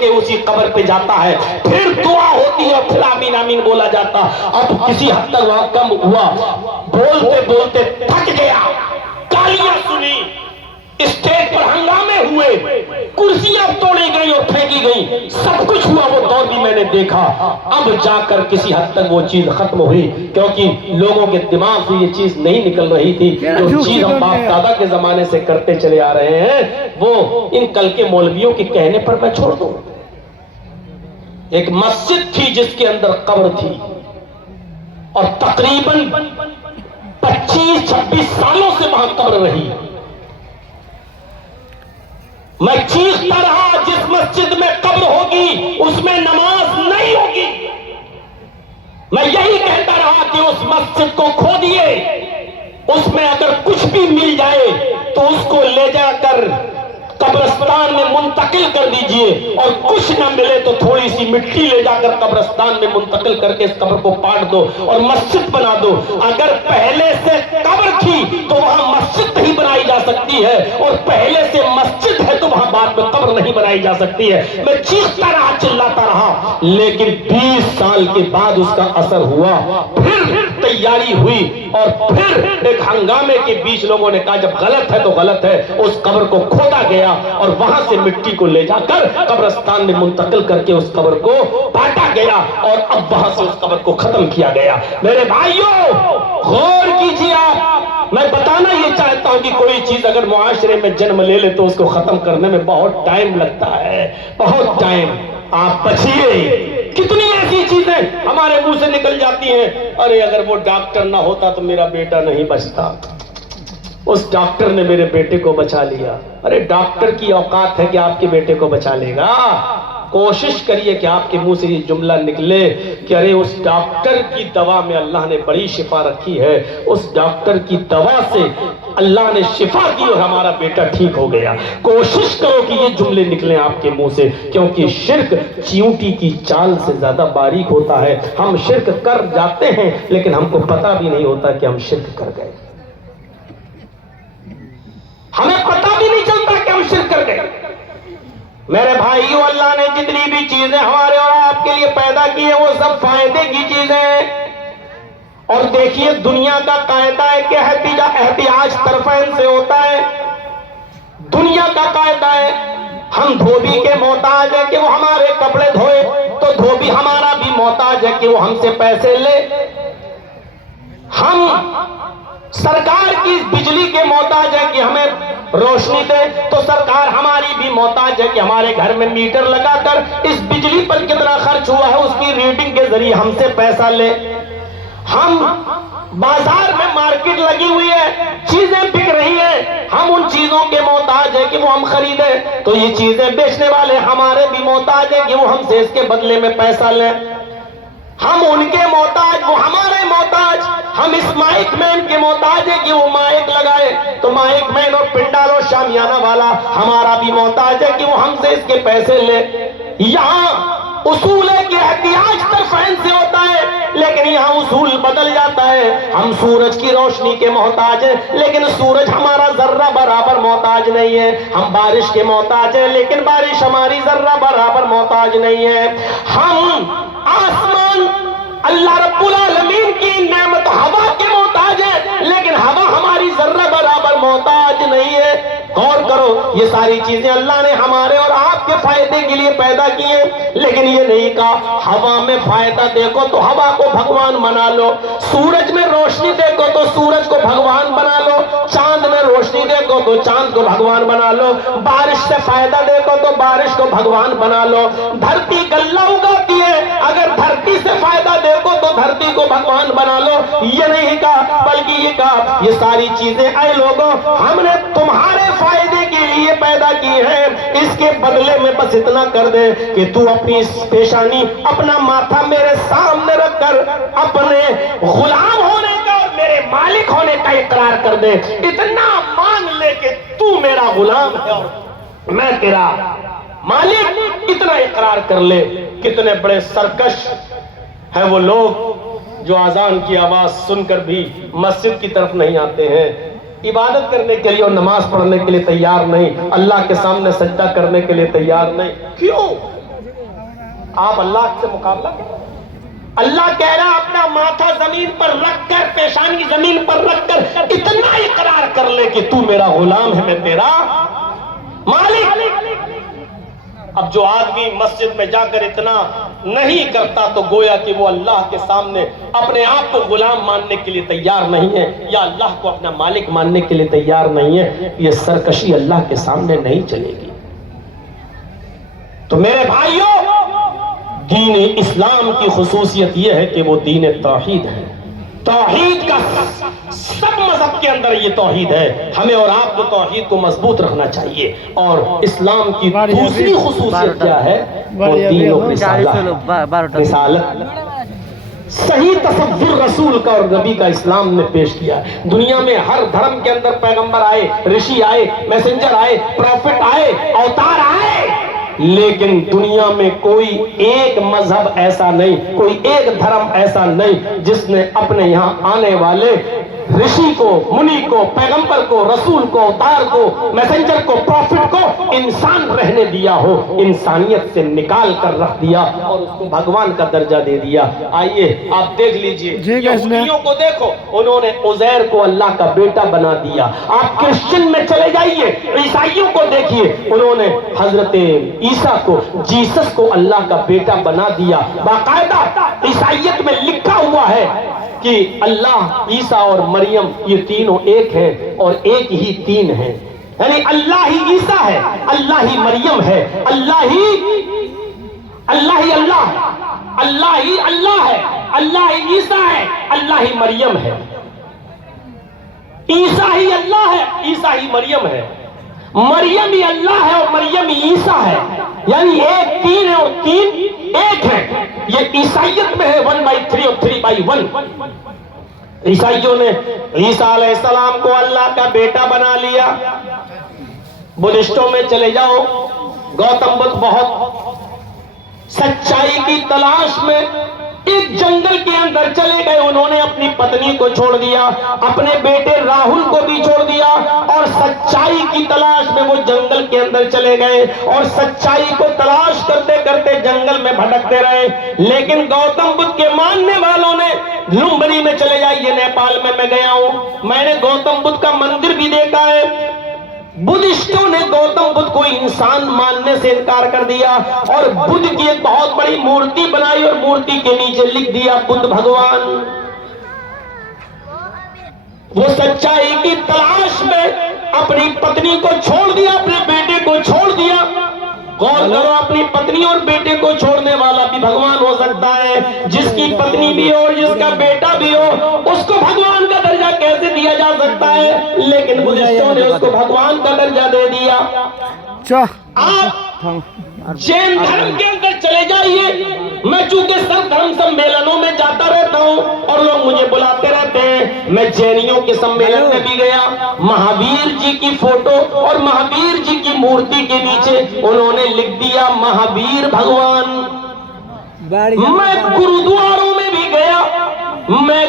کے اسی قبر پہ جاتا ہے، پھر دعا ہوتی ہے، پھر آمین آمین بولا جاتا۔ اب کسی حد تک وہاں کم ہوا، بولتے بولتے تھک گیا، گالیاں سنی، اسٹیج پر ہنگامے ہوئے، کرسیاں توڑی گئی اور پھینکی گئی، سب کچھ ہوا، وہ دور بھی میں نے دیکھا۔ اب جا کر کسی حد تک وہ چیز ختم ہوئی، کیونکہ لوگوں کے دماغ سے یہ چیز نہیں نکل رہی تھی۔ جو چیز ہم باپ دادا کے زمانے سے کرتے چلے آ رہے ہیں وہ ان کل کے مولویوں کے کہنے پر میں چھوڑ دوں۔ ایک مسجد تھی جس کے اندر قبر تھی، اور تقریباً 25-26 سالوں سے وہاں قبر رہی۔ میں چیختا رہا، جس مسجد میں قبر ہوگی اس میں نماز نہیں ہوگی۔ میں یہی کہتا رہا کہ اس مسجد کو کھودیے، اس میں اگر کچھ بھی مل جائے تو اس کو لے جا کر قبرستان میں منتقل کر دیجئے، اور کچھ نہ ملے تو تھوڑی سی مٹی لے جا کر قبرستان میں منتقل کر کے اس قبر کو پاٹ دو اور مسجد بنا دو۔ اگر پہلے سے قبر تھی تو وہاں مسجد نہیں بنائی جا سکتی ہے، اور پہلے سے مسجد ہے تو وہاں بعد میں قبر نہیں بنائی جا سکتی ہے۔ میں چیختا رہا، چلاتا رہا، لیکن 20 سال کے بعد اس کا اثر ہوا۔ پھر تیاری ہوئی، اور پھر ایک ہنگامے کے بیچ لوگوں نے کہا جب غلط ہے تو غلط ہے۔ اس قبر کو کھودا گیا اور وہاں سے مٹی کو لے جا کر قبرستان میں منتقل کر کے اس قبر کو پاٹا گیا، اور اب وہاں سے اس قبر کو ختم کیا گیا۔ میرے بھائیوں غور کیجیے آپ، میں بتانا یہ چاہتا ہوں کہ کوئی چیز اگر معاشرے میں جنم لے لے تو اس کو ختم کرنے میں بہت ٹائم لگتا ہے، بہت ٹائم۔ آپ بچیے، کتنی ایسی چیزیں ہمارے منہ سے نکل جاتی ہیں، ارے اگر وہ ڈاکٹر نہ ہوتا تو میرا بیٹا نہیں بچتا، اس ڈاکٹر نے میرے بیٹے کو بچا لیا۔ ارے ڈاکٹر کی اوقات ہے کہ آپ کے بیٹے کو بچا لے گا؟ کوشش کریے کہ آپ کے منہ سے یہ جملہ نکلے کہ ارے اس ڈاکٹر کی دوا میں اللہ نے بڑی شفا رکھی ہے، اس ڈاکٹر کی دوا سے اللہ نے شفا دی اور ہمارا بیٹا ٹھیک ہو گیا۔ کوشش کرو کہ یہ جملے نکلیں آپ کے منہ سے، کیونکہ شرک چیونٹی کی چال سے زیادہ باریک ہوتا ہے۔ ہم شرک کر جاتے ہیں لیکن ہم کو پتہ بھی نہیں ہوتا کہ ہم شرک کر گئے، ہمیں پتہ بھی نہیں چلتا کہ ہم شرک کر گئے۔ میرے بھائیو، اللہ نے جتنی بھی چیزیں ہمارے اور آپ کے لیے پیدا کی ہیں وہ سب فائدے کی چیزیں ہیں۔ اور دیکھیے دنیا کا قاعدہ ہے کہ احتیاج طرفین سے ہوتا ہے۔ دنیا کا قاعدہ ہے ہم دھوبی کے محتاج ہیں کہ وہ ہمارے کپڑے دھوئے، تو دھوبی ہمارا بھی محتاج ہے کہ وہ ہم سے پیسے لے۔ ہم سرکار کی بجلی کے محتاج ہے کہ ہمیں روشنی دے، تو سرکار ہماری بھی محتاج ہے کہ ہمارے گھر میں میٹر لگا کر اس بجلی پر کتنا خرچ ہوا ہے اس کی ریڈنگ کے ذریعے ہم سے پیسہ لے۔ ہم بازار میں مارکیٹ لگی ہوئی ہے، چیزیں بک رہی ہیں، ہم ان چیزوں کے محتاج ہیں کہ وہ ہم خریدیں، تو یہ چیزیں بیچنے والے ہمارے بھی محتاج ہیں کہ وہ ہم سے اس کے بدلے میں پیسہ لیں۔ ہم ان کے محتاج، وہ ہمارے محتاج۔ ہم اس مائک مین کے محتاج ہیں کہ وہ مائک لگائے، تو مائک مین اور پنڈال اور شامیانہ والا ہمارا بھی محتاج ہے کہ وہ ہم سے اس کے پیسے لے۔ یہاں اصول ہے کہ احتیاج طرفین سے ہوتا ہے، لیکن یہاں اصول بدل جاتا ہے۔ ہم سورج کی روشنی کے محتاج ہیں لیکن سورج ہمارا ذرہ برابر محتاج نہیں ہے۔ ہم بارش کے محتاج ہیں لیکن بارش ہماری ذرہ برابر محتاج نہیں ہے۔ ہم آسمان اللہ رب العالمین کی نعمت ہوا کے محتاج ہے لیکن ہوا ہماری ذرہ برابر محتاج نہیں ہے۔ غور کرو، یہ ساری چیزیں اللہ نے ہمارے اور آپ کے فائدے کے لیے پیدا کی ہیں، لیکن یہ نہیں کہا ہوا میں فائدہ دیکھو تو ہوا کو بھگوان بنا لو، سورج میں روشنی دیکھو تو سورج کو بھگوان بنا لو، چاند میں روشنی دیکھو تو چاند کو بھگوان بنا لو، بارش سے فائدہ دیکھو تو بارش کو بھگوان بنا لو، دھرتی غلہ اگاتی ہے، اگر دھرتی سے فائدہ دیکھو تو دھرتی کو بھگوان بنا لو۔ یہ نہیں کہا بلکہ یہ کہا یہ ساری چیزیں اے لوگوں ہم نے تمہارے فائدے کے لیے پیدا کی ہے، اس کے بدلے میں بس اتنا کر دے کہ تو اپنی پیشانی، اپنا ماتھا میرے سامنے رکھ کر اپنے غلام ہونے کا اور میرے مالک ہونے کا اقرار کر دے، اتنا مان لے کہ تو میرا غلام ہے اور میں تیرا مالک، اتنا اقرار کر لے۔ کتنے بڑے سرکش ہیں وہ لوگ جو اذان کی آواز سن کر بھی مسجد کی طرف نہیں آتے ہیں، عبادت کرنے کے لیے اور نماز پڑھنے کے لیے تیار نہیں، اللہ کے سامنے سجدہ کرنے کے لیے تیار نہیں۔ کیوں؟ آپ اللہ سے مقابلہ کریں. اللہ کہہ رہا اپنا ماتھا زمین پر رکھ کر, پیشانی زمین پر رکھ کر اتنا اقرار کر لے کہ تو میرا غلام ہے, میں تیرا مالک. اب جو آدمی مسجد میں جا کر اتنا نہیں کرتا تو گویا کہ وہ اللہ کے سامنے اپنے آپ کو غلام ماننے کے لیے تیار نہیں ہے, یا اللہ کو اپنا مالک ماننے کے لیے تیار نہیں ہے. یہ سرکشی اللہ کے سامنے نہیں چلے گی. تو میرے بھائیوں, دین اسلام کی خصوصیت یہ ہے کہ وہ دین توحید ہے. توحید کا سب مذہب کے اندر یہ توحید ہے. ہمیں اور آپ کو توحید کو مضبوط رکھنا چاہیے. اور اسلام کی دوسری خصوصیت کیا ہے؟ وہ دین و رسالت. صحیح تصور رسول کا اور نبی کا اسلام نے پیش کیا. دنیا میں ہر دھرم کے اندر پیغمبر آئے, رشی آئے, میسنجر آئے, پروفٹ آئے, اوتار آئے, لیکن دنیا میں کوئی ایک مذہب ایسا نہیں, کوئی ایک دھرم ایسا نہیں جس نے اپنے یہاں آنے والے رشی کو, منی کو, پیغمبر کو, رسول کو, اوتار کو, میسنجر کو, پروفٹ کو انسان رہنے دیا ہو. انسانیت سے نکال کر رکھ دیا اور اس کو بھگوان کا درجہ دے دیا. آئیے آپ دیکھ لیجئے, یہودیوں کو دیکھو, انہوں نے عزیر کو اللہ کا بیٹا بنا دیا. آپ کرسچن میں چلے جائیے, عیسائیوں کو دیکھیے, انہوں نے حضرت عیسیٰ کو, جیسس کو اللہ کا بیٹا بنا دیا. باقاعدہ عیسائیت میں لکھا ہوا ہے کہ اللہ, عیسیٰ اور مریم یہ تینوں ایک ہیں اور ایک ہی تین ہیں. یعنی اللہ ہی عیسیٰ ہے, اللہ ہی مریم ہے, اللہ ہی اللہ ہے, اللہ ہی اللہ ہے, اللہ ہی عیسیٰ ہے, اللہ ہی مریم ہے. عیسیٰ ہی اللہ ہے, عیسیٰ ہی مریم ہے, مریم ہی اللہ ہے اور مریم ہی عیسیٰ ہے. یعنی ایک تین ہے اور تین ایک ہے. یہ عیسائیت میں ہے 1/3 اور 3/1. عیسائیوں نے عیسیٰ علیہ السلام کو اللہ کا بیٹا بنا لیا. بدھسٹوں میں چلے جاؤ, گوتم بدھ بہت سچائی کی تلاش میں ایک جنگل کے اندر چلے گئے. انہوں نے اپنی پتنی کو چھوڑ دیا, اپنے بیٹے راہل کو بھی چھوڑ دیا اور سچائی کی تلاش میں وہ جنگل کے اندر چلے گئے اور سچائی کو تلاش کرتے کرتے جنگل میں بھٹکتے رہے. لیکن گوتم بدھ کے ماننے والوں نے, لمبنی میں چلے جائیے, نیپال میں گیا ہوں, میں نے گوتم بدھ کا مندر بھی دیکھا ہے. بدھسٹوں نے گوتم بدھ کو انسان ماننے سے انکار کر دیا اور بدھ کی ایک بہت بڑی مورتی بنائی اور مورتی کے نیچے لکھ دیا بدھ بھگوان. وہ سچائی کی تلاش میں اپنی پتنی کو چھوڑ دیا, اپنے بیٹے کو چھوڑ دیا. غور کرو, اپنی پتنی اور بیٹے کو چھوڑنے والا بھی بھگوان ہو سکتا ہے. جس کی پتنی بھی ہو اور جس کا بیٹا بھی ہو, اس کو بھگوان کا درجہ کیسے دیا جا سکتا ہے؟ لیکن بدھسٹوں نے اس کو بھگوان کا درجہ دے دیا. آپ جین دھرم کے اندر چلے جائیے, میں چونکہ سب دھرم سمیلنوں میں جاتا رہتا ہوں اور لوگ مجھے بلاتے رہتے ہیں, میں جینیوں کے سمیلن میں بھی گیا. مہاویر جی کی فوٹو اور مہاویر جی کی مورتی کے نیچے انہوں نے لکھ دیا مہاویر بھگوان. میں گرودواروں میں بھی گیا, میں